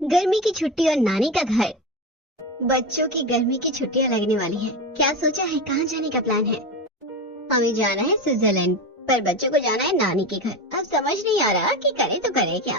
गर्मी की छुट्टी और नानी का घर। बच्चों की गर्मी की छुट्टियां लगने वाली हैं। क्या सोचा है, कहाँ जाने का प्लान है? हमें जाना है स्विट्जरलैंड, पर बच्चों को जाना है नानी के घर। अब समझ नहीं आ रहा कि करें तो करें क्या।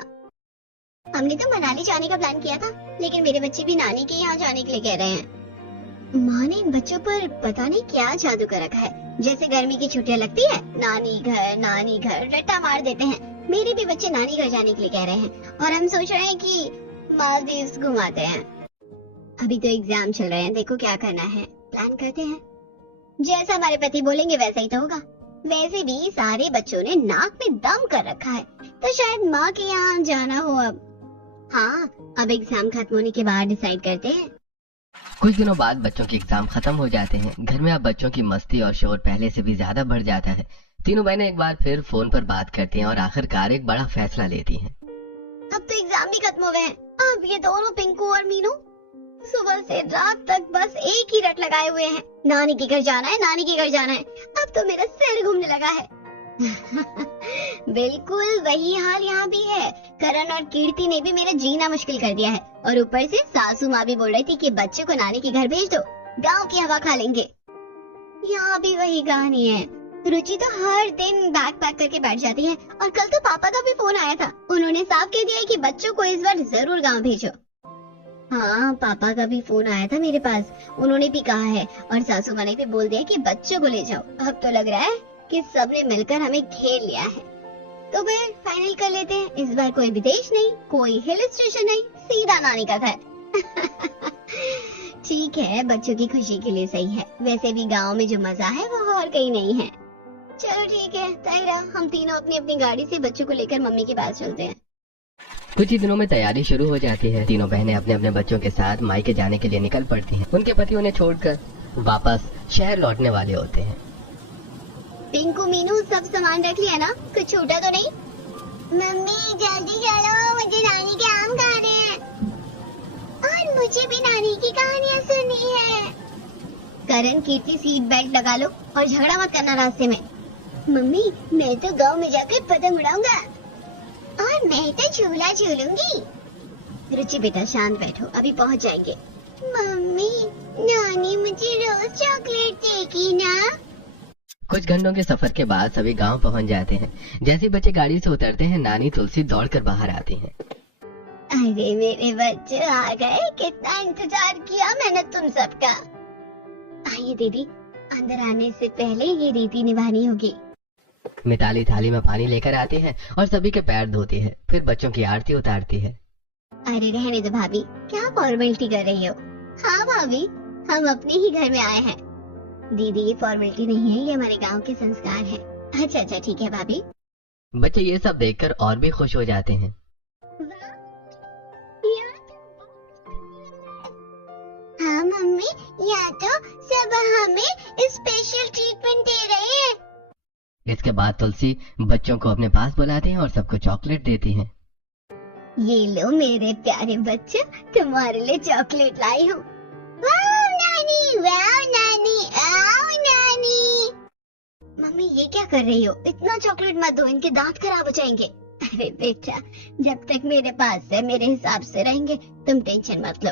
हमने तो मनाली जाने का प्लान किया था, लेकिन मेरे बच्चे भी नानी के यहाँ जाने के लिए कह रहे हैं। माँ ने इन बच्चों पर पता नहीं क्या जादू कर रखा है। जैसे गर्मी की छुट्टियां लगती है, नानी घर रट्टा मार देते हैं। मेरे भी बच्चे नानी घर जाने के लिए कह रहे हैं और हम सोच रहे हैं कि मालदीव्स घुमाते हैं। अभी तो एग्जाम चल रहे हैं, देखो क्या करना है, प्लान करते हैं। जैसा हमारे पति बोलेंगे वैसा ही तो होगा। वैसे भी सारे बच्चों ने नाक में दम कर रखा है, तो शायद माँ के यहाँ जाना हो अब। हाँ, अब एग्जाम खत्म होने के बाद डिसाइड करते हैं। कुछ दिनों बाद बच्चों के एग्जाम खत्म हो जाते हैं। घर में अब बच्चों की मस्ती और शोर पहले से भी ज्यादा बढ़ जाता है। तीनों बहनें एक बार फिर फोन पर बात करती हैं और आखिरकार एक बड़ा फैसला लेती हैं। अब तो एग्जाम भी खत्म हो गए हैं। अब ये दोनों पिंकू और मीनू सुबह से रात तक बस एक ही रट लगाए हुए हैं, नानी के घर जाना है, नानी के घर जाना है। अब तो मेरा सिर घूमने लगा है। बिल्कुल वही हाल यहाँ भी है। करण और कीर्ति ने भी मेरा जीना मुश्किल कर दिया है, और ऊपर से सासू माँ भी बोल रही थी कि बच्चे को नानी के घर भेज दो, गांव की हवा खा लेंगे। यहाँ भी वही कहानी है। रुचि तो हर दिन बैग पैक करके बैठ जाती है, और कल तो पापा का भी फोन आया था। उन्होंने साफ कह दिया कि बच्चों को इस बार जरूर गांव भेजो। हाँ, पापा का भी फोन आया था मेरे पास, उन्होंने भी कहा है, और सासू माँ ने भी बोल दिया कि बच्चों को ले जाओ। अब तो लग रहा है कि सबने मिलकर हमें घेर लिया है। तो फिर फाइनल कर लेते हैं, इस बार कोई विदेश नहीं, कोई हिल स्टेशन नहीं, सीधा नानी का घर। ठीक है, बच्चों की खुशी के लिए सही है। वैसे भी गांव में जो मजा है वो और कहीं नहीं है। चलो ठीक है, तय रहा। हम तीनों अपनी अपनी गाड़ी से बच्चों को लेकर मम्मी के पास चलते हैं। कुछ ही दिनों में तैयारी शुरू हो जाती है। तीनों बहनें अपने अपने बच्चों के साथ मायके जाने के लिए निकल पड़ती हैं। उनके पति उन्हें छोड़कर वापस शहर लौटने वाले होते हैं। पिंकू मीनू सब सामान रख लिया ना, कुछ छूटा तो नहीं? मम्मी जल्दी चलो, मुझे नानी के आम खाने हैं, और मुझे भी नानी की कहानियाँ सुननी है। करण, कीर्ति सीट बेल्ट लगा लो और झगड़ा मत करना रास्ते में। मम्मी मैं तो गांव में जाकर पतंग उड़ाऊंगा, और मैं तो झूला झूलूंगी। रुचि बेटा शांत बैठो, अभी पहुंच जाएंगे। मम्मी नानी मुझे रोज चॉकलेट देगी ना? कुछ घंटों के सफर के बाद सभी गांव पहुंच जाते हैं। जैसे ही बच्चे गाड़ी से उतरते हैं, नानी तुलसी दौड़कर बाहर आती हैं। अरे मेरे बच्चे आ गए, कितना इंतजार किया मैंने तुम सबका। आइए दीदी, अंदर आने से पहले ये रीति निभानी होगी। मिताली थाली में पानी लेकर आती है और सभी के पैर धोती है, फिर बच्चों की आरती उतारती है। अरे रहने दो भाभी, क्या फॉर्मेलिटी कर रही हो? हाँ भाभी, हम अपने ही घर में आए हैं। दीदी ये फॉर्मेलिटी नहीं है, ये हमारे गांव के संस्कार है। अच्छा ठीक है भाभी। बच्चे ये सब देखकर और भी खुश हो जाते हैं। हाँ मम्मी, यहाँ तो सब हमें स्पेशल ट्रीटमेंट दे रहे हैं। इसके बाद तुलसी बच्चों को अपने पास बुलाती है और सबको चॉकलेट देती है। ये लो मेरे प्यारे बच्चे, तुम्हारे लिए चॉकलेट लाई हूँ। वाह नानी, वाह नानी, आओ नानी। मम्मी ये क्या कर रही हो? इतना चॉकलेट मत दो, इनके दांत खराब हो जाएंगे। अरे बेटा, जब तक मेरे पास है मेरे हिसाब से रहेंगे, तुम टेंशन मत लो।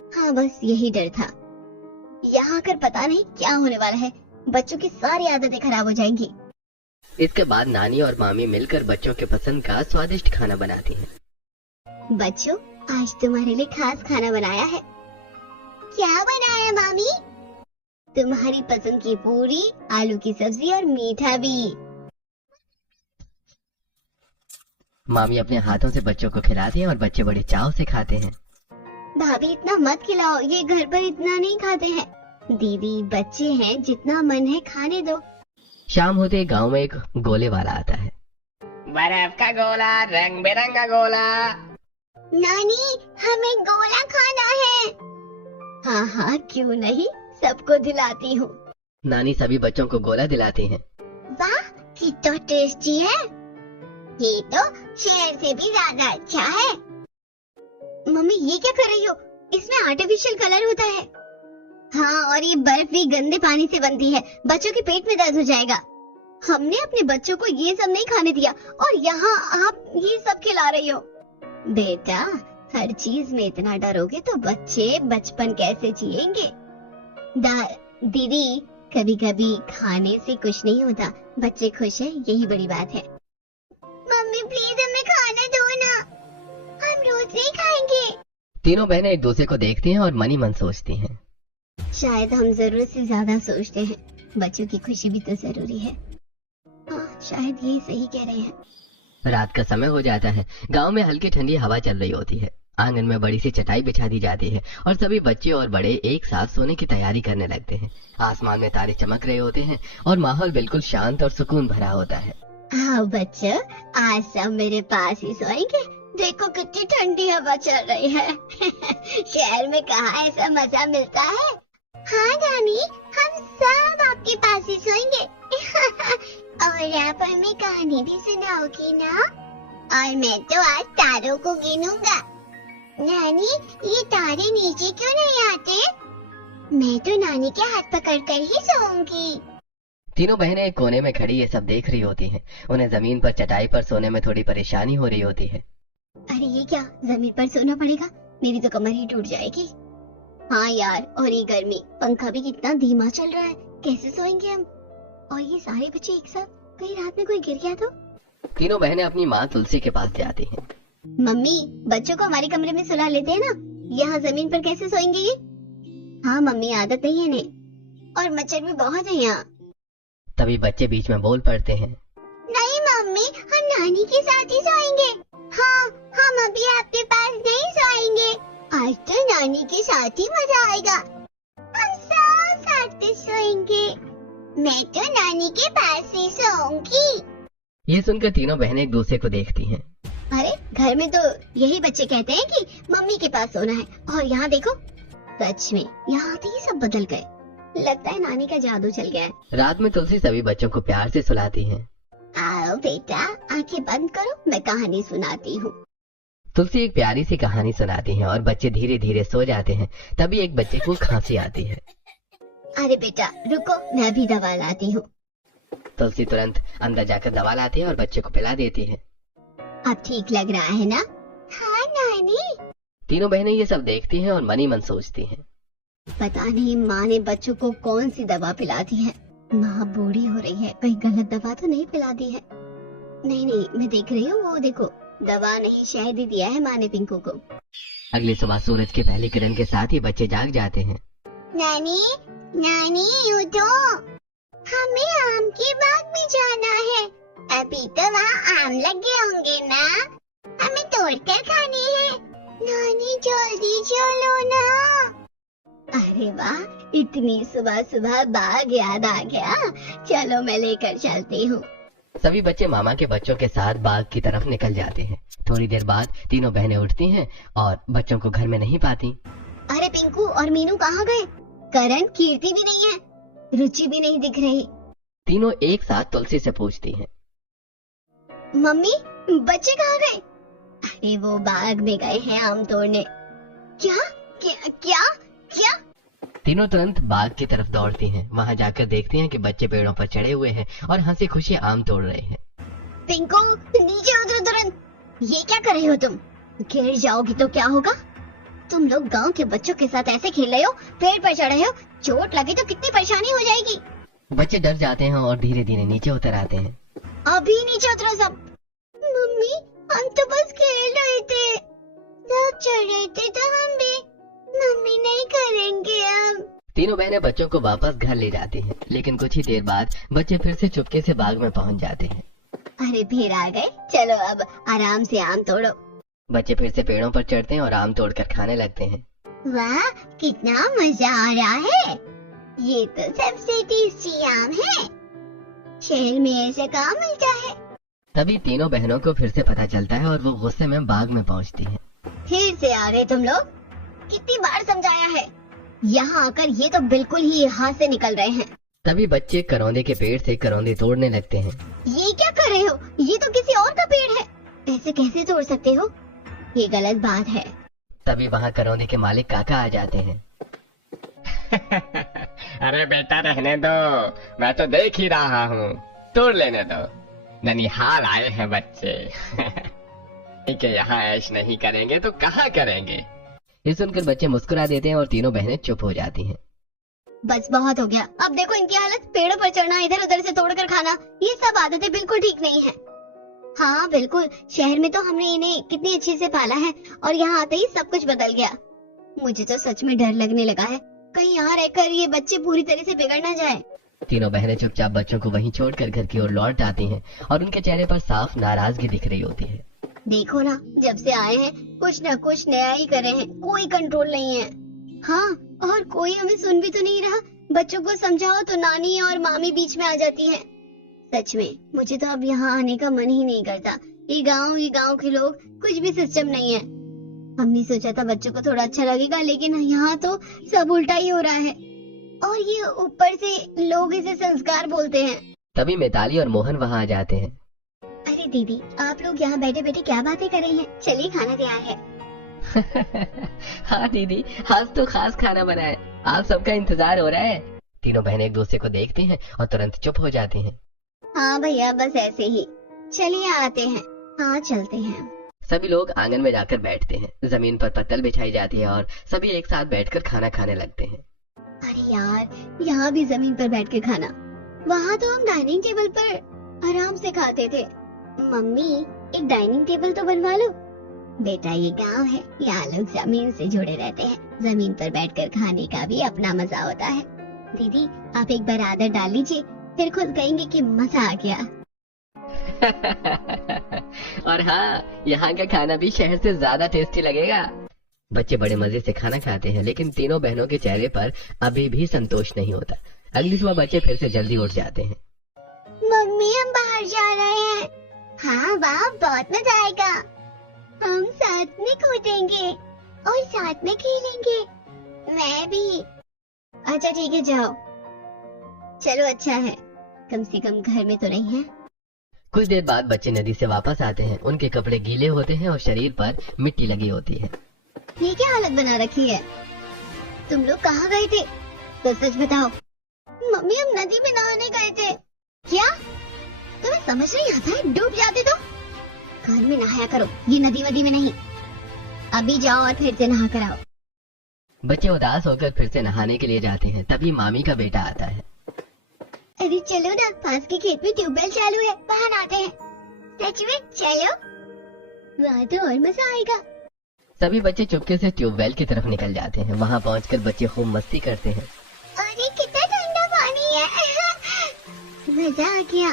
हाँ बस यही डर था, यहाँ आकर पता नहीं क्या होने वाला है। बच्चों की सारी आदतें खराब हो जाएंगी। इसके बाद नानी और मामी मिलकर बच्चों के पसंद का स्वादिष्ट खाना बनाती हैं। बच्चों, आज तुम्हारे लिए खास खाना बनाया है। क्या बनाया मामी? तुम्हारी पसंद की पूरी, आलू की सब्जी और मीठा भी। मामी अपने हाथों से बच्चों को खिलाती हैं और बच्चे बड़े चाव से खाते हैं। भाभी इतना मत खिलाओ, ये घर पर इतना नहीं खाते हैं। दीदी बच्चे हैं, जितना मन है खाने दो। शाम होते गांव में एक गोले वाला आता है। बर्फ का गोला, रंग बिरंगा गोला। नानी हमें गोला खाना है। हाँ क्यों नहीं, सबको दिलाती हूँ। नानी सभी बच्चों को गोला दिलाती हैं। वाह कितना टेस्टी है, ये तो शहर से भी ज्यादा अच्छा है। मम्मी ये क्या कर रही हो? इसमें आर्टिफिशियल कलर होता है। हाँ, और ये बर्फ भी गंदे पानी से बनती है, बच्चों के पेट में दर्द हो जाएगा। हमने अपने बच्चों को ये सब नहीं खाने दिया, और यहाँ आप ये सब खिला रही हो। बेटा हर चीज में इतना डरोगे तो बच्चे बचपन कैसे जिएंगे? दीदी, कभी कभी खाने से कुछ नहीं होता, बच्चे खुश हैं यही बड़ी बात है। मम्मी प्लीज हमें खाना दो ना, हम रोज नहीं खाएंगे। तीनों बहनें एक दूसरे को देखती हैं और मन ही मन सोचती हैं। शायद हम जरूरत से ज्यादा सोचते हैं, बच्चों की खुशी भी तो जरूरी है। हाँ, शायद ये सही कह रहे हैं। रात का समय हो जाता है। गांव में हल्की ठंडी हवा चल रही होती है। आंगन में बड़ी सी चटाई बिछा दी जाती है और सभी बच्चे और बड़े एक साथ सोने की तैयारी करने लगते हैं। आसमान में तारे चमक रहे होते हैं और माहौल बिल्कुल शांत और सुकून भरा होता है। आओ बच्चों, आज सब मेरे पास ही सोएंगे। देखो कितनी ठंडी हवा चल रही है। शहर में कहाँ ऐसा मजा मिलता है। हाँ नानी, हम सब आपके पास ही सोएंगे। और आप हमें कहानी भी सुनाओगी ना? और मैं तो आज तारों को गिनूंगा। नानी, ये तारे नीचे क्यों नहीं आते? मैं तो नानी के हाथ पकड़कर ही सोऊंगी। तीनों बहनें एक कोने में खड़ी ये सब देख रही होती हैं। उन्हें जमीन पर चटाई पर सोने में थोड़ी परेशानी हो रही होती है। अरे ये क्या, जमीन पर सोना पड़ेगा? मेरी तो कमर ही टूट जाएगी। हाँ यार, और ये गर्मी, पंखा भी कितना धीमा चल रहा है, कैसे सोएंगे हम? और ये सारे बच्चे एक साथ, कहीं रात में कोई गिर गया तो? तीनों बहनें अपनी माँ तुलसी के पास जाती हैं। मम्मी, बच्चों को हमारे कमरे में सुला लेते हैं ना, यहाँ जमीन पर कैसे सोएंगे ये? हाँ मम्मी, आदत नहीं है इन्हें, और मच्छर भी बहुत है यहाँ। तभी बच्चे बीच में बोल पड़ते हैं। नहीं मम्मी, हम नानी के साथ ही सोएंगे। हाँ, हम अभी आपके पास नहीं सोएंगे। आज तो नानी के साथ ही मजा आएगा। हम सब साथ में सोएंगे। मैं तो नानी के पास ही सोऊंगी। ये सुनकर तीनों बहनें एक दूसरे को देखती हैं। अरे घर में तो यही बच्चे कहते हैं कि मम्मी के पास सोना है, और यहाँ देखो, सच में यहाँ आते ही सब बदल गए। लगता है नानी का जादू चल गया है। रात में तुलसी सभी बच्चों को प्यार से सुलाती हैं। आओ बेटा, आंखें बंद करो, मैं कहानी सुनाती हूँ। तुलसी एक प्यारी सी कहानी सुनाती है और बच्चे धीरे धीरे सो जाते हैं। तभी एक बच्चे को खांसी आती है। अरे बेटा रुको, मैं भी दवा लाती हूँ। तुलसी तुरंत अंदर जाकर दवा लाती है और बच्चे को पिला देती है। अब ठीक लग रहा है ना? हाँ नानी। तीनों बहनें ये सब देखती हैं और मन ही मन सोचती हैं। पता नहीं माँ ने बच्चों को कौन सी दवा पिलाती है। माँ बूढ़ी हो रही है, कहीं गलत दवा तो नहीं पिला दी है। नहीं नहीं, मैं देख रही हूँ, वो देखो, दवा नहीं शहद ही दिया है माँ ने पिंकू को। अगली सुबह सूरज की पहली किरण के साथ ही बच्चे जाग जाते हैं। नानी, नानी उठो, हमें आम के बाग में जाना है। अभी तो वहाँ आम लगे होंगे ना, हमें तोड़कर खाने हैं। नानी जल्दी चलो ना। अरे वाह, इतनी सुबह सुबह बाग याद आ गया। चलो मैं लेकर चलती हूँ। सभी बच्चे मामा के बच्चों के साथ बाग की तरफ निकल जाते हैं। थोड़ी देर बाद तीनों बहनें उठती हैं और बच्चों को घर में नहीं पाती। अरे पिंकू और मीनू कहाँ गए? करण, कीर्ति भी नहीं है, रुचि भी नहीं दिख रही। तीनों एक साथ तुलसी से पूछती हैं। मम्मी, बच्चे कहाँ गए? अरे वो बाग में गए हैं आम तोड़ने। क्या क्या क्या क्या? तीनों तुरंत बाग की तरफ दौड़ती हैं। वहाँ जाकर देखती हैं कि बच्चे पेड़ों पर चढ़े हुए हैं और हंसी खुशी आम तोड़ रहे हैं। पिंकू नीचे उतरो तुरंत। ये क्या कर रहे हो तुम? गिर जाओगी तो क्या होगा? तुम लोग गांव के बच्चों के साथ ऐसे खेल रहे हो, पेड़ पर चढ़े हो, चोट लगे तो कितनी परेशानी हो जाएगी। बच्चे डर जाते हैं और धीरे धीरे नीचे उतर आते हैं। अभी नीचे उतरो सब। मम्मी, हम तो बस खेल रहे थे, सब चढ़ रहे थे तो हम भी। मम्मी नहीं करेंगे अब। तीनों बहनें बच्चों को वापस घर ले जाती हैं, लेकिन कुछ ही देर बाद बच्चे फिर से चुपके से बाग में पहुंच जाते हैं। अरे फिर आ गए, चलो अब आराम से आम तोड़ो। बच्चे फिर से पेड़ों पर चढ़ते हैं और आम तोड़कर खाने लगते हैं। वाह, कितना मजा आ रहा है। ये तो सबसे टेस्टी आम है, शहर में ऐसा कहाँ मिलता है। तभी तीनों बहनों को फिर से पता चलता है और वो गुस्से में बाग में पहुंचती हैं। फिर से आ गए तुम लोग, कितनी बार समझाया है। यहाँ आकर ये तो बिल्कुल ही हाथ से निकल रहे हैं। तभी बच्चे करौंदे के पेड़ से करौंदे तोड़ने लगते हैं। ये क्या कर रहे हो? ये तो किसी और का पेड़ है, ऐसे कैसे तोड़ सकते हो? ये गलत बात है। तभी वहाँ करौंदे के मालिक काका आ जाते हैं। अरे बेटा रहने दो, मैं तो देख ही रहा हूँ, तोड़ लेने दो। ननिहाल आए हैं बच्चे। के यहाँ ऐश नहीं करेंगे तो कहाँ करेंगे। ये सुनकर बच्चे मुस्कुरा देते हैं और तीनों बहनें चुप हो जाती हैं। बस बहुत हो गया, अब देखो इनकी हालत, पेड़ों पर चढ़ना, इधर उधर से तोड़कर खाना, ये सब आदतें बिल्कुल ठीक नहीं है। हाँ बिल्कुल, शहर में तो हमने इन्हें कितनी अच्छे से पाला है और यहाँ आते ही सब कुछ बदल गया। मुझे तो सच में डर लगने लगा है, कहीं यहाँ रहकर ये बच्चे पूरी तरह से बिगड़ न जाए। तीनों बहनें चुपचाप बच्चों को वहीं छोड़कर घर की ओर लौट आती हैं और उनके चेहरे पर साफ नाराजगी दिख रही होती है। देखो ना, जब से आए हैं कुछ न कुछ नया ही कर रहे हैं, कोई कंट्रोल नहीं है। हाँ, और कोई हमें सुन भी तो नहीं रहा। बच्चों को समझाओ तो नानी और मामी बीच में आ जाती हैं। सच में मुझे तो अब यहाँ आने का मन ही नहीं करता। ये गांव के लोग, कुछ भी सिस्टम नहीं है। हमने सोचा था बच्चों को थोड़ा अच्छा लगेगा, लेकिन यहाँ तो सब उल्टा ही हो रहा है। और ये ऊपर से लोग इसे संस्कार बोलते हैं। तभी मिताली और मोहन वहाँ आ जाते हैं। अरे दीदी, आप लोग यहाँ बैठे बैठे क्या बातें कर रही हैं? चलिए खाना तैयार है। हाँ दीदी, आज तो खास खाना बना है, आप सबका इंतजार हो रहा है। तीनों बहनें एक दूसरे को देखती हैं और तुरंत चुप हो जाती हैं। हाँ भैया, बस ऐसे ही। चलिए आते हैं। हाँ चलते हैं। सभी लोग आंगन में जाकर बैठते हैं। जमीन पर पत्तल बिछाई जाती है और सभी एक साथ बैठकर खाना खाने लगते हैं। अरे यार, यहाँ भी जमीन पर बैठ के खाना। वहाँ तो हम डाइनिंग टेबल पर आराम से खाते थे। मम्मी, एक डाइनिंग टेबल तो बनवा लो। बेटा, ये गांव है, यहाँ लोग जमीन से जुड़े रहते हैं। जमीन पर बैठकर खाने का भी अपना मजा होता है। दीदी, आप एक बार आदर डाल लीजिए, फिर खुद कहेंगे कि मजा आ गया। और हाँ, यहाँ का खाना भी शहर से ज्यादा टेस्टी लगेगा। बच्चे बड़े मजे से खाना खाते हैं, लेकिन तीनों बहनों के चेहरे पर अभी भी संतोष नहीं होता। अगली सुबह बच्चे फिर से जल्दी उठ जाते हैं। मम्मी, हम बाहर जा रहे हैं। हाँ वाह, बहुत मजा आएगा। हम साथ में कूदेंगे और साथ में खेलेंगे। मैं भी। अच्छा ठीक है, जाओ। चलो, अच्छा है, कम से कम घर में तो नहीं है। कुछ देर बाद बच्चे नदी से वापस आते हैं। उनके कपड़े गीले होते हैं और शरीर पर मिट्टी लगी होती है। ये क्या हालत बना रखी है? तुम लोग कहाँ गए थे? तो सच बताओ। मम्मी, हम नदी में नहाने गए थे। क्या तुम्हें समझ नहीं आता है? डूब जाते तो घर में नहाया करो, ये नदी वदी में नहीं। अभी जाओ और फिर से नहा कर आओ। बच्चे उदास होकर फिर से नहाने के लिए जाते हैं। तभी मामी का बेटा आता है। अरे चलो ना, पास के खेत में ट्यूबवेल चालू है, वहाँ नहाते हैं। सच में? चलो, वहाँ तो और मजा आएगा। सभी बच्चे चुपके से ट्यूबवेल की तरफ निकल जाते हैं। वहाँ पहुंचकर बच्चे खूब मस्ती करते हैं। अरे कितना ठंडा पानी है। मजा आ गया।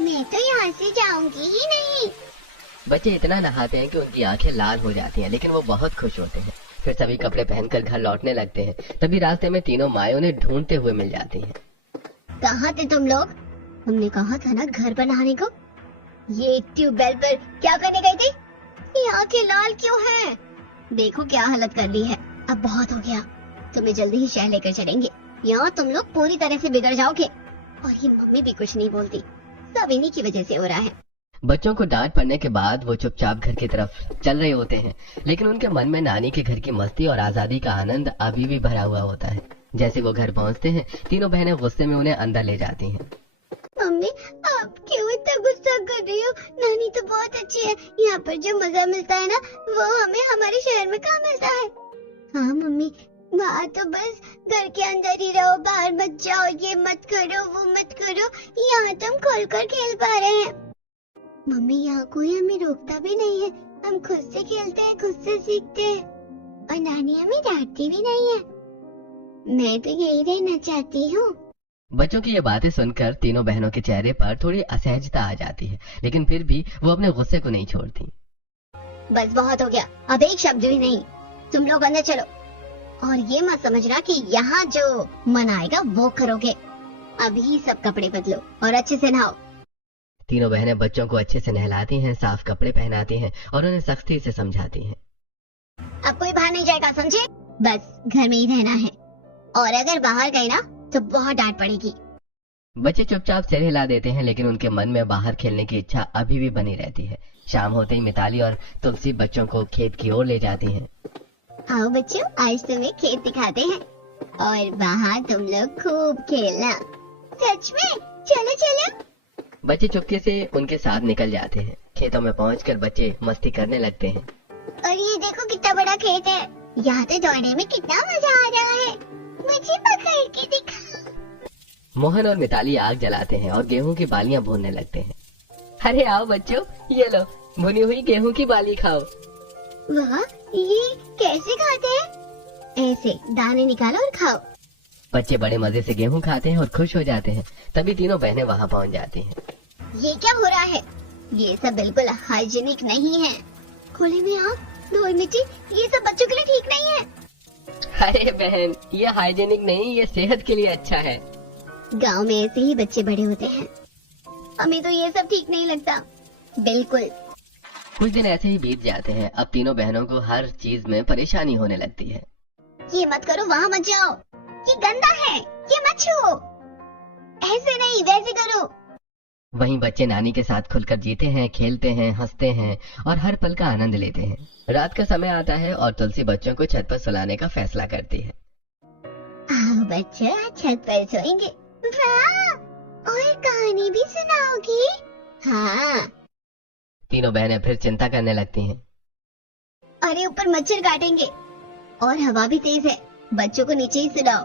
मैं तो यहाँ से जाऊंगी ही नहीं। बच्चे इतना नहाते हैं कि उनकी आंखें लाल हो जाती हैं, लेकिन वो बहुत खुश होते हैं। फिर सभी कपड़े पहनकर घर लौटने लगते हैं। तभी रास्ते में तीनों माएं उन्हें ढूंढते हुए मिल जाती हैं। कहाँ थे तुम लोग? हमने कहा था ना घर पर नहाने को। ये ट्यूबवेल पर क्या करने गए थे? ये आंखें लाल क्यों हैं? देखो क्या हालत कर ली है। अब बहुत हो गया, तुम्हें जल्दी ही शहर लेकर चलेंगे। यहाँ तुम लोग पूरी तरह से बिगड़ जाओगे। और ये मम्मी भी कुछ नहीं बोलती, सब इन्हीं की वजह से हो रहा है। बच्चों को डांट पड़ने के बाद वो चुपचाप घर की तरफ चल रहे होते हैं, लेकिन उनके मन में नानी के घर की मस्ती और आजादी का आनंद अभी भी भरा हुआ होता है। जैसे वो घर पहुंचते हैं, तीनों बहनें गुस्से में उन्हें अंदर ले जाती हैं। मम्मी, आप क्यों इतना गुस्सा कर रही हो? नानी तो बहुत अच्छी है। यहाँ पर जो मजा मिलता है ना, वो हमें हमारे शहर में कहाँ मिलता है। हाँ मम्मी, वहाँ तो बस घर के अंदर ही रहो, बाहर मत जाओ, ये मत करो, वो मत करो। यहाँ तो हम खोलकर खेल पा रहे हैं। मम्मी, यहाँ कोई हमें रोकता भी नहीं है। हम खुद से खेलते हैं, खुद से सीखते हैं, और नानी हमें डांटती भी नहीं है। मैं तो यही रहना चाहती हूँ। बच्चों की ये बातें सुनकर तीनों बहनों के चेहरे पर थोड़ी असहजता आ जाती है, लेकिन फिर भी वो अपने गुस्से को नहीं छोड़ती। बस बहुत हो गया, अब एक शब्द भी नहीं। तुम लोग अंदर चलो, और ये मत समझना कि यहाँ जो मन आएगा वो करोगे। अभी सब कपड़े बदलो और अच्छे से नहाओ। तीनों बहनें बच्चों को अच्छे से नहलाती हैं, साफ कपड़े पहनाती हैं और उन्हें सख्ती से समझाती हैं। अब कोई बाहर नहीं जाएगा, समझे? बस घर में ही रहना है, और अगर बाहर गए ना तो बहुत डांट पड़ेगी। बच्चे चुपचाप सिर हिला देते हैं, लेकिन उनके मन में बाहर खेलने की इच्छा अभी भी बनी रहती है। शाम होते ही मिताली और तुलसी बच्चों को खेत की ओर ले जाती हैं। आओ बच्चों, आज तुम्हें खेत दिखाते हैं, और वहाँ तुम लोग खूब खेलना। सच में? चलो चलो। बच्चे चुपके से उनके साथ निकल जाते हैं। खेतों में पहुंचकर बच्चे मस्ती करने लगते हैं। और ये देखो कितना बड़ा खेत है, यहाँ तो दौड़ने में कितना मजा आ रहा है, मुझे पकड़ के दिखा। मोहन और मिताली आग जलाते हैं और गेहूं की बालियां भूनने लगते हैं। अरे आओ बच्चों, ये लो भुनी हुई गेहूं की बाली खाओ। वाह, ये कैसे खाते हैं? ऐसे दाने निकालो और खाओ। बच्चे बड़े मजे से गेहूं खाते हैं और खुश हो जाते हैं। तभी तीनों बहनें वहां पहुंच जाती हैं। ये क्या हो रहा है? ये सब बिल्कुल हाइजीनिक नहीं है। खुले में आग, धूल मिट्टी, ये सब बच्चों के लिए ठीक नहीं है। अरे बहन, ये हाइजीनिक नहीं, ये सेहत के लिए अच्छा है। गांव में ऐसे ही बच्चे बड़े होते हैं। हमें तो ये सब ठीक नहीं लगता, बिल्कुल। कुछ दिन ऐसे ही बीत जाते हैं। अब तीनों बहनों को हर चीज में परेशानी होने लगती है। ये मत करो, वहाँ मत जाओ, ये गंदा है, ये मत छुओ, ऐसे नहीं वैसे करो। वहीं बच्चे नानी के साथ खुलकर जीते हैं, खेलते हैं, हंसते हैं और हर पल का आनंद लेते हैं। रात का समय आता है और तुलसी बच्चों को छत पर सुलाने का फैसला करती है। आओ बच्चे, आज छत पर सोएंगे। वाह, और कहानी भी सुनाओगी? हाँ। तीनों बहनें फिर चिंता करने लगती हैं। अरे ऊपर मच्छर काटेंगे और हवा भी तेज है, बच्चों को नीचे ही सुलाओ।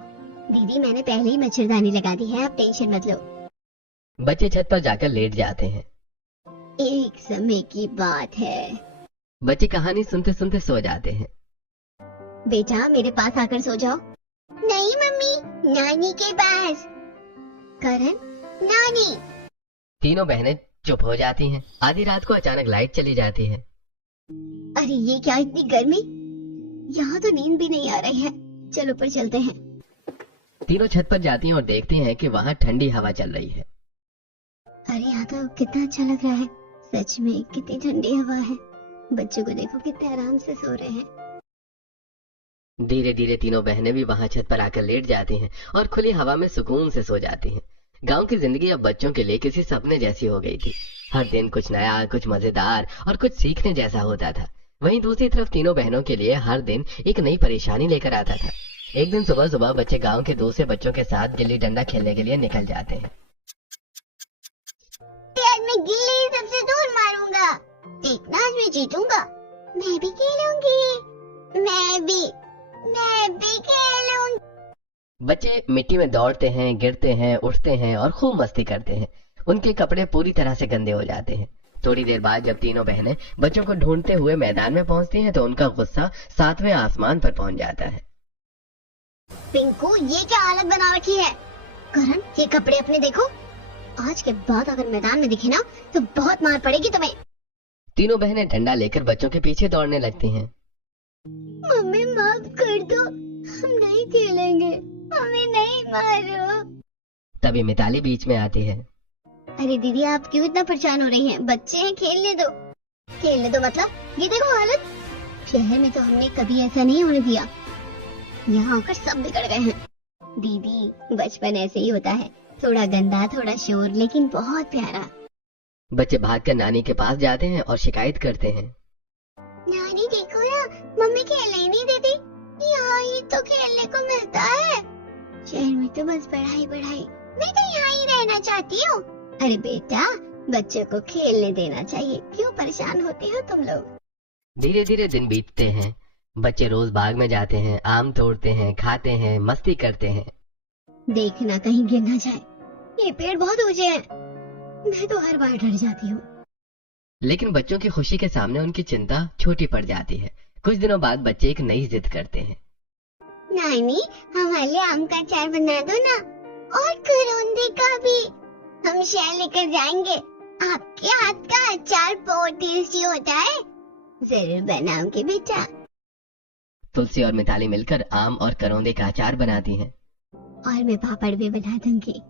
दीदी मैंने पहले ही मच्छरदानी लगा दी है, आप टेंशन मत लो। बच्चे छत पर जाकर लेट जाते हैं। एक समय की बात है। बच्चे कहानी सुनते सुनते सो जाते हैं। बेटा मेरे पास आकर सो जाओ। नहीं मम्मी, नानी के पास। करण, नानी। तीनों बहनें चुप हो जाती हैं। आधी रात को अचानक लाइट चली जाती है। अरे ये क्या, इतनी गर्मी, यहाँ तो नींद भी नहीं आ रही है। चलो ऊपर चलते हैं। तीनों छत पर जाती हैं और देखते हैं कि वहाँ ठंडी हवा चल रही है। अरे यहाँ तो कितना अच्छा लग रहा है, सच में कितनी ठंडी हवा है। बच्चों को देखो कितने आराम से सो रहे हैं। धीरे धीरे तीनों बहनें भी वहां छत पर आकर लेट जाती हैं और खुली हवा में सुकून से सो जाती हैं। गांव की जिंदगी अब बच्चों के लिए किसी सपने जैसी हो गई थी। हर दिन कुछ नया, कुछ मजेदार और कुछ सीखने जैसा होता था। वहीं दूसरी तरफ तीनों बहनों के लिए हर दिन एक नई परेशानी लेकर आता था। एक दिन सुबह सुबह बच्चे गांव के दूसरे बच्चों के साथ गिल्ली डंडा खेलने के लिए निकल जाते हैं। आज मैं गिल्ली सबसे दूर मारूंगा, देखना आज मैं जीतूंगा। मैं भी खेलूंगी, मैं भी खेलूंगी। बच्चे मिट्टी में दौड़ते हैं, गिरते हैं, उठते हैं और खूब मस्ती करते हैं। उनके कपड़े पूरी तरह से गंदे हो जाते हैं। थोड़ी देर बाद जब तीनों बहनें बच्चों को ढूंढते हुए मैदान में पहुंचती हैं तो उनका गुस्सा 7वें आसमान पर पहुंच जाता है। पिंकू, ये क्या हालत बना रखी है? करण, ये कपड़े अपने देखो, आज के बाद अगर मैदान में दिखे ना तो बहुत मार पड़ेगी तुम्हें। तीनों बहनें डंडा लेकर बच्चों के पीछे दौड़ने लगती हैं। मम्मी माफ कर दो, हम नहीं खेलेंगे, हमें नहीं मारो। तभी मिताली बीच में आती है। अरे दीदी आप क्यों इतना परेशान हो रही हैं? बच्चे हैं, खेलने दो। खेलने दो मतलब ये देखो हालत। शहर में तो हमने कभी ऐसा नहीं होने दिया, यहाँ आकर सब बिगड़ गए हैं। दीदी बचपन ऐसे ही होता है, थोड़ा गंदा, थोड़ा शोर, लेकिन बहुत प्यारा। बच्चे भागकर नानी के पास जाते हैं और शिकायत करते हैं। नानी देखो ना, मम्मी खेलने ही नहीं देती, यहाँ ही तो खेलने को मिलता है। शहर में तो बस पढ़ाई पढ़ाई, मैं तो यहाँ ही रहना चाहती हूँ। अरे बेटा, बच्चों को खेलने देना चाहिए, क्यों परेशान होते हो तुम लोग? धीरे धीरे दिन बीतते हैं। बच्चे रोज बाग में जाते हैं, आम तोड़ते हैं, खाते हैं, मस्ती करते हैं। देखना कहीं गिर ना जाए, ये पेड़ बहुत ऊंचे हैं, मैं तो हर बार डर जाती हूँ। लेकिन बच्चों की खुशी के सामने उनकी चिंता छोटी पड़ जाती है। कुछ दिनों बाद बच्चे एक नई जिद करते हैं। नानी, हमारे लिए आम का अचार बना दो ना, और करौंदे का भी। हम शहर लेकर जाएंगे, आपके हाथ का अचार बहुत टेस्टी होता है, जरूर बनाओगे बेटा। तुलसी और मिताली मिलकर आम और करौंदे का अचार बनाती हैं। और मैं पापड़ भी बना दूंगी।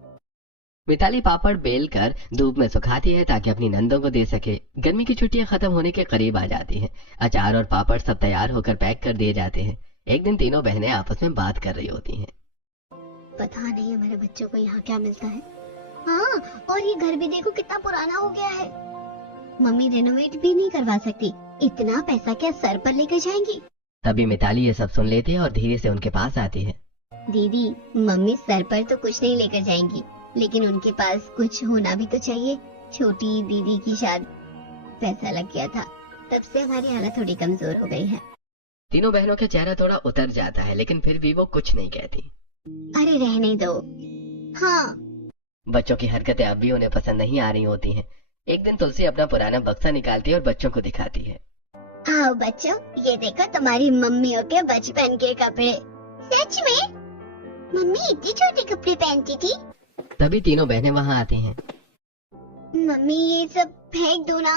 मिताली पापड़ बेल कर धूप में सुखाती है ताकि अपनी नंदों को दे सके। गर्मी की छुट्टियां खत्म होने के करीब आ जाती हैं। अचार और पापड़ सब तैयार होकर पैक कर दिए जाते हैं। एक दिन तीनों बहनें आपस में बात कर रही होती हैं। पता नहीं हमारे बच्चों को यहाँ क्या मिलता है। हाँ, और ये घर भी देखो कितना पुराना हो गया है। मम्मी रेनोवेट भी नहीं करवा सकती, इतना पैसा क्या सर पर लेकर जाएंगी? तभी मिताली ये सब सुन लेती है और धीरे से उनके पास आती है। दीदी, मम्मी सर पर तो कुछ नहीं लेकर जाएंगी, लेकिन उनके पास कुछ होना भी तो चाहिए। छोटी दीदी की शादी। पैसा लग गया था, तब से हमारी हालत थोड़ी कमजोर हो गई है। तीनों बहनों का चेहरा थोड़ा उतर जाता है, लेकिन फिर भी वो कुछ नहीं कहती। अरे रहने दो। हाँ। बच्चों की हरकतें अब भी उन्हें पसंद नहीं आ रही होती हैं। एक दिन तुलसी अपना पुराना बक्सा निकालती है और बच्चों को दिखाती है। आओ बच्चों, ये देखो तुम्हारी मम्मियों के बचपन के कपड़े। सच में? मम्मी इतने छोटे कपड़े पहनती थी? तभी तीनों बहनें वहाँ आती हैं। मम्मी ये सब फेंक दो ना,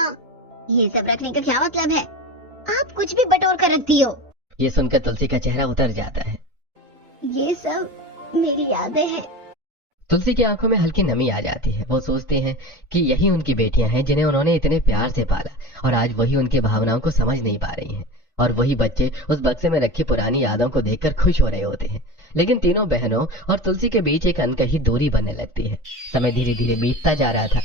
ये सब रखने का क्या मतलब है? आप कुछ भी बटोर कर रख दी हो। ये सुनकर तुलसी का चेहरा उतर जाता है। ये सब मेरी यादें हैं। तुलसी की आंखों में हल्की नमी आ जाती है। वो सोचते हैं कि यही उनकी बेटियां हैं जिन्हें उन्होंने इतने प्यार से पाला, और आज वही उनकी भावनाओं को समझ नहीं पा रही हैं। और वही बच्चे उस बक्से में रखी पुरानी यादों को देखकर खुश हो रहे होते हैं। लेकिन तीनों बहनों और तुलसी के बीच एक अनकही दूरी बनने लगती है। समय धीरे धीरे बीतता जा रहा था।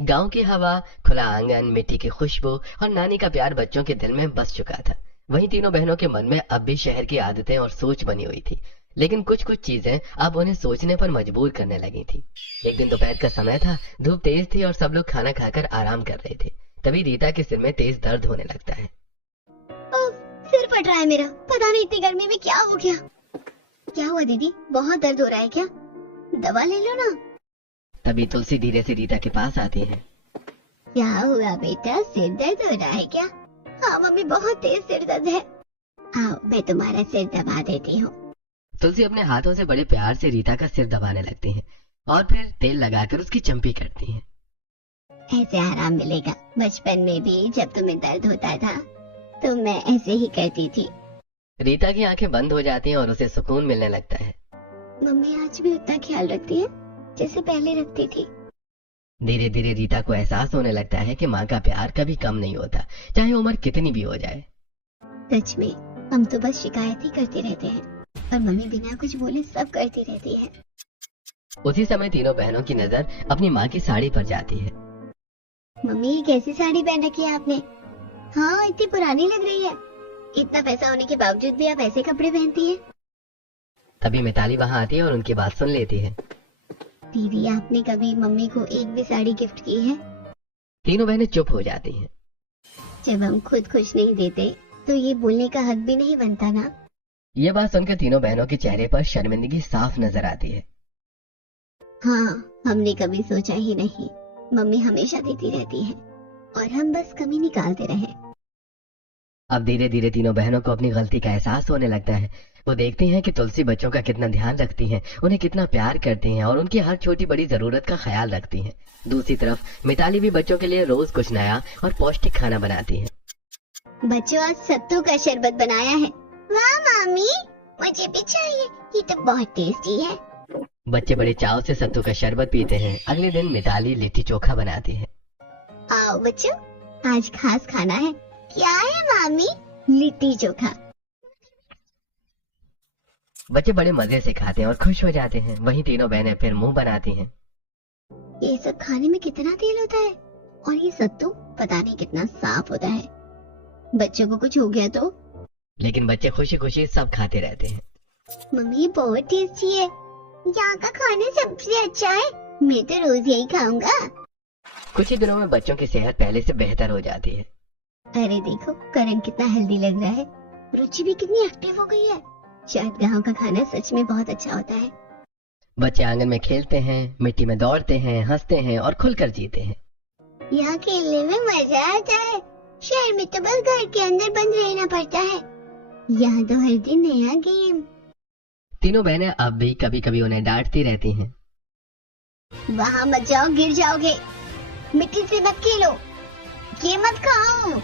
गांव की हवा, खुला आंगन, मिट्टी की खुशबू और नानी का प्यार बच्चों के दिल में बस चुका था। वहीं तीनों बहनों के मन में अब भी शहर की आदतें और सोच बनी हुई थी, लेकिन कुछ कुछ चीजें अब उन्हें सोचने पर मजबूर करने लगी थी। एक दिन दोपहर का समय था, धूप तेज थी और सब लोग खाना खाकर आराम कर रहे थे। तभी रीता के सिर में तेज दर्द होने लगता है। सिर फट रहा है मेरा, पता नहीं इतनी गर्मी में क्या हो गया। क्या हुआ दीदी, बहुत दर्द हो रहा है क्या? दवा ले लो ना। तभी तुलसी धीरे से रीता के पास आती है। क्या हुआ बेटा, सिर दर्द हो रहा है क्या? हाँ मम्मी, बहुत तेज सिर दर्द है। आओ मैं तुम्हारा सिर दबा देती हूँ। तुलसी अपने हाथों से बड़े प्यार से रीता का सिर दबाने लगती है और फिर तेल लगाकर उसकी चंपी करती है। ऐसे आराम मिलेगा। बचपन में भी जब तुम्हें दर्द होता था तो मैं ऐसे ही करती थी। रीता की आंखें बंद हो जाती हैं और उसे सुकून मिलने लगता है। मम्मी आज भी उतना ख्याल रखती है जैसे पहले रखती थी। धीरे धीरे रीता को एहसास होने लगता है कि माँ का प्यार कभी कम नहीं होता, चाहे उम्र कितनी भी हो जाए। सच में हम तो बस शिकायत ही करते रहते हैं और मम्मी बिना कुछ बोले सब करती रहती है। उसी समय तीनों बहनों की नजर अपनी माँ की साड़ी पर जाती है। मम्मी ये कैसी साड़ी पहन रखी है आपने? हाँ इतनी पुरानी लग रही है। इतना पैसा होने के बावजूद भी आप ऐसे कपड़े पहनती हैं? तभी मिताली वहाँ आती है और उनकी बात सुन लेती है। दीदी आपने कभी मम्मी को एक भी साड़ी गिफ्ट की है? तीनों बहनें चुप हो जाती हैं। जब हम खुद खुश नहीं देते तो ये बोलने का हक भी नहीं बनता ना। ये बात सुनकर तीनों बहनों के चेहरे पर शर्मिंदगी साफ नजर आती है। हाँ हमने कभी सोचा ही नहीं। मम्मी हमेशा देती रहती है और हम बस कमी निकालते रहे। अब धीरे धीरे तीनों बहनों को अपनी गलती का एहसास होने लगता है। वो देखती हैं कि तुलसी बच्चों का कितना ध्यान रखती हैं, उन्हें कितना प्यार करती हैं और उनकी हर छोटी बड़ी जरूरत का ख्याल रखती हैं। दूसरी तरफ मिताली भी बच्चों के लिए रोज कुछ नया और पौष्टिक खाना बनाती है। बच्चों आज सत्तू का शरबत बनाया है। वाह मामी, मुझे भी चाहिए, ये तो बहुत टेस्टी है। बच्चे बड़े चाव से सत्तू का शरबत पीते हैं। अगले दिन मिताली लिट्टी चोखा बनाती है। आओ बच्चों, आज खास खाना है। क्या है मामी? लिट्टी चोखा। बच्चे बड़े मजे से खाते हैं और खुश हो जाते हैं। वहीं तीनों बहनें फिर मुंह बनाती हैं। ये सब खाने में कितना तेल होता है, और ये सत्तू पता नहीं कितना साफ होता है। बच्चों को कुछ हो गया तो? लेकिन बच्चे खुशी खुशी सब खाते रहते हैं। मम्मी बहुत टेस्टी है, यहाँ का खाना सबसे अच्छा है, मैं तो रोज यही खाऊंगा। कुछ ही दिनों में बच्चों की सेहत पहले से बेहतर हो जाती है। अरे देखो करण कितना हेल्दी लग रहा है, रुचि भी कितनी एक्टिव हो गई है। शायद गांव का खाना सच में बहुत अच्छा होता है। बच्चे आंगन में खेलते हैं, मिट्टी में दौड़ते हैं, हंसते हैं और खुलकर जीते हैं। यहाँ खेलने में मजा आता है। शहर में तो बस घर के अंदर बंद रहना पड़ता है, यहाँ तो हर दिन नया गेम। तीनों बहनें अब भी कभी कभी उन्हें डांटती रहती हैं। वहाँ मत जाओ, गिर जाओगे। मिट्टी से मत खेलो, ये मत खाओ।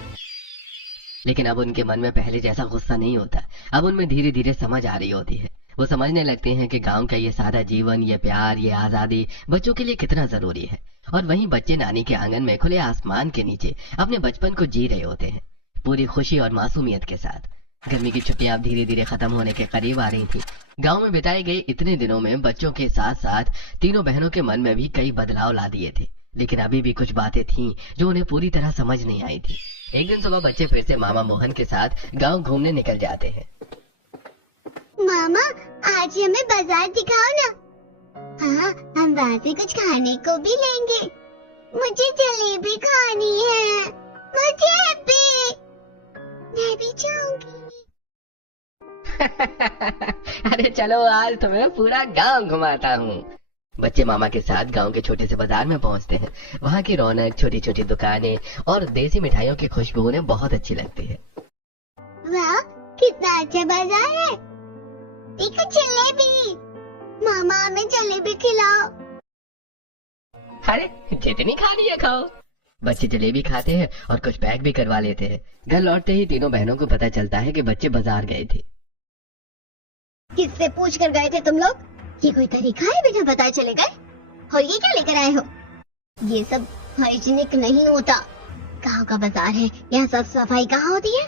लेकिन अब उनके मन में पहले जैसा गुस्सा नहीं होता। अब उनमें धीरे धीरे समझ आ रही होती है। वो समझने लगते हैं कि गांव का ये सादा जीवन, ये प्यार, ये आजादी बच्चों के लिए कितना जरूरी है। और वहीं बच्चे नानी के आंगन में खुले आसमान के नीचे अपने बचपन को जी रहे होते हैं, पूरी खुशी और मासूमियत के साथ। गर्मी की छुट्टियां अब धीरे धीरे खत्म होने के करीब आ रही थी। गांव में बिताए गए इतने दिनों में बच्चों के साथ साथ तीनों बहनों के मन में भी कई बदलाव ला दिए थे। लेकिन अभी भी कुछ बातें थीं जो उन्हें पूरी तरह समझ नहीं आई थी। एक दिन सुबह बच्चे फिर से मामा मोहन के साथ गांव घूमने निकल जाते हैं। मामा आज हमें बाजार दिखाओ ना। हाँ हम वहाँ से कुछ खाने को भी लेंगे। मुझे जलेबी खानी है, मुझे भी। मैं भी चाहूंगी। अरे चलो आज तुम्हें पूरा गांव घुमाता हूँ। बच्चे मामा के साथ गांव के छोटे से बाजार में पहुंचते हैं। वहाँ की रौनक, छोटी छोटी दुकानें और देसी मिठाइयों की खुशबू उन्हें बहुत अच्छी लगती है। वाह, कितना अच्छा बाजार है। देखो जलेबी, मामा हमें जलेबी खिलाओ। अरे जितनी खानी है खाओ। बच्चे जलेबी खाते हैं और कुछ पैक भी करवा लेते हैं। घर लौटते ही तीनों बहनों को पता चलता है कि बच्चे बाजार गए थे। किससे पूछ कर गए थे तुम लोग? ये कोई तरीका है बिना बताए चले गए? और ये क्या लेकर आए हो? ये सब हाइजीनिक नहीं होता। गांव का बाजार है, यहाँ साफ सफाई कहाँ होती है?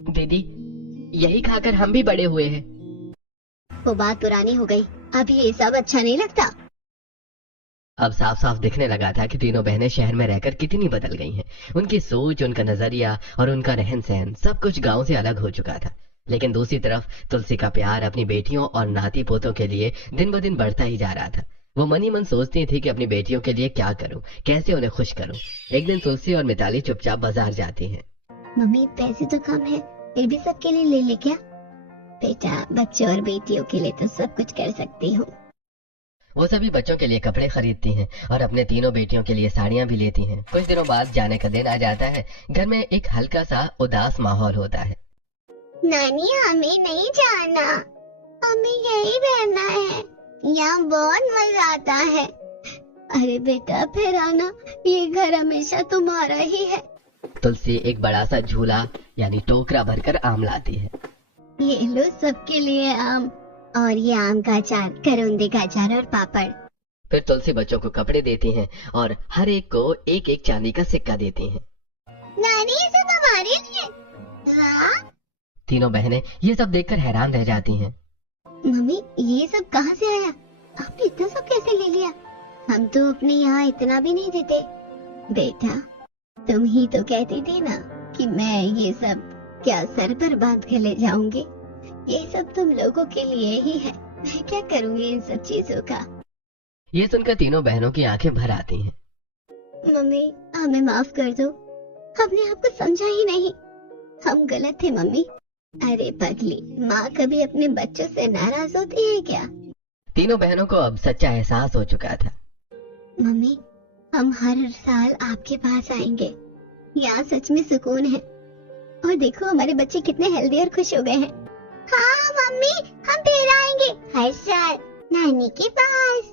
दीदी, यही खाकर हम भी बड़े हुए हैं। वो बात पुरानी हो गई, अब ये सब अच्छा नहीं लगता। अब साफ साफ दिखने लगा था कि तीनों बहनें शहर में रहकर कितनी बदल गई हैं। उनकी सोच, उनका नजरिया और उनका रहन सहन सब कुछ गांव से अलग हो चुका था। लेकिन दूसरी तरफ तुलसी का प्यार अपनी बेटियों और नाती पोतों के लिए दिन ब दिन बढ़ता ही जा रहा था। वो मन ही मन सोचती थी कि अपनी बेटियों के लिए क्या करूं, कैसे उन्हें खुश करूं। एक दिन तुलसी और मिताली चुपचाप बाजार जाती हैं। मम्मी, पैसे तो कम है, फिर भी सबके लिए ले ले क्या? बेटा, बच्चों और बेटियों के लिए तो सब कुछ कर सकती हूँ। वो सभी बच्चों के लिए कपड़े खरीदती हैं और अपने तीनों बेटियों के लिए साड़ियां भी लेती हैं। कुछ दिनों बाद जाने का दिन आ जाता है। घर में एक हल्का सा उदास माहौल होता है। नानी, हमें नहीं जाना, हमें यही रहना है, यहाँ बहुत मजा आता है। अरे बेटा फिर आना, ये घर हमेशा तुम्हारा ही है। तुलसी एक बड़ा सा झूला यानी टोकरा भरकर आम लाती है। ये लो सबके लिए आम, और ये आम का अचार, करौंदे का अचार और पापड़। फिर तुलसी बच्चों को कपड़े देती हैं और हर एक को एक एक चांदी का सिक्का देती हैं। नानी, ये सब हमारे लिए? वाह! तीनों बहनें ये सब देखकर हैरान रह जाती हैं। मम्मी, ये सब कहाँ से आया? आपने इतना सब कैसे ले लिया? हम तो अपने यहाँ इतना भी नहीं देते। बेटा, तुम ही तो कहती थी ना कि मैं ये सब क्या सर पर बांध कर ले जाऊंगी। ये सब तुम लोगों के लिए ही है, मैं क्या करूंगी इन सब चीजों का। ये सुनकर तीनों बहनों की आंखें भर आती हैं। मम्मी, हमें माफ कर दो, हमने आपको समझा ही नहीं, हम गलत थे मम्मी। अरे पगली, माँ कभी अपने बच्चों से नाराज होती है क्या? तीनों बहनों को अब सच्चा एहसास हो चुका था। मम्मी, हम हर साल आपके पास आएंगे, यहाँ सच में सुकून है। और देखो हमारे बच्चे कितने हेल्दी और खुश हो गए हैं। हाँ मम्मी, हम फिर आएंगे हर साल नानी के पास।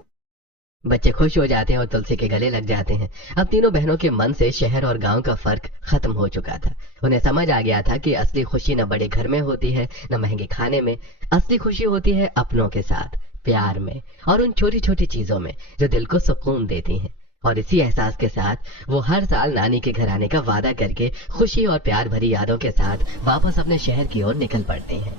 बच्चे खुश हो जाते हैं और तुलसी के गले लग जाते हैं। अब तीनों बहनों के मन से शहर और गांव का फर्क खत्म हो चुका था। उन्हें समझ आ गया था कि असली खुशी न बड़े घर में होती है, न महंगे खाने में। असली खुशी होती है अपनों के साथ, प्यार में और उन छोटी छोटी चीजों में जो दिल को सुकून देती हैं। और इसी एहसास के साथ वो हर साल नानी के घर आने का वादा करके खुशी और प्यार भरी यादों के साथ वापस अपने शहर की ओर निकल पड़ते हैं।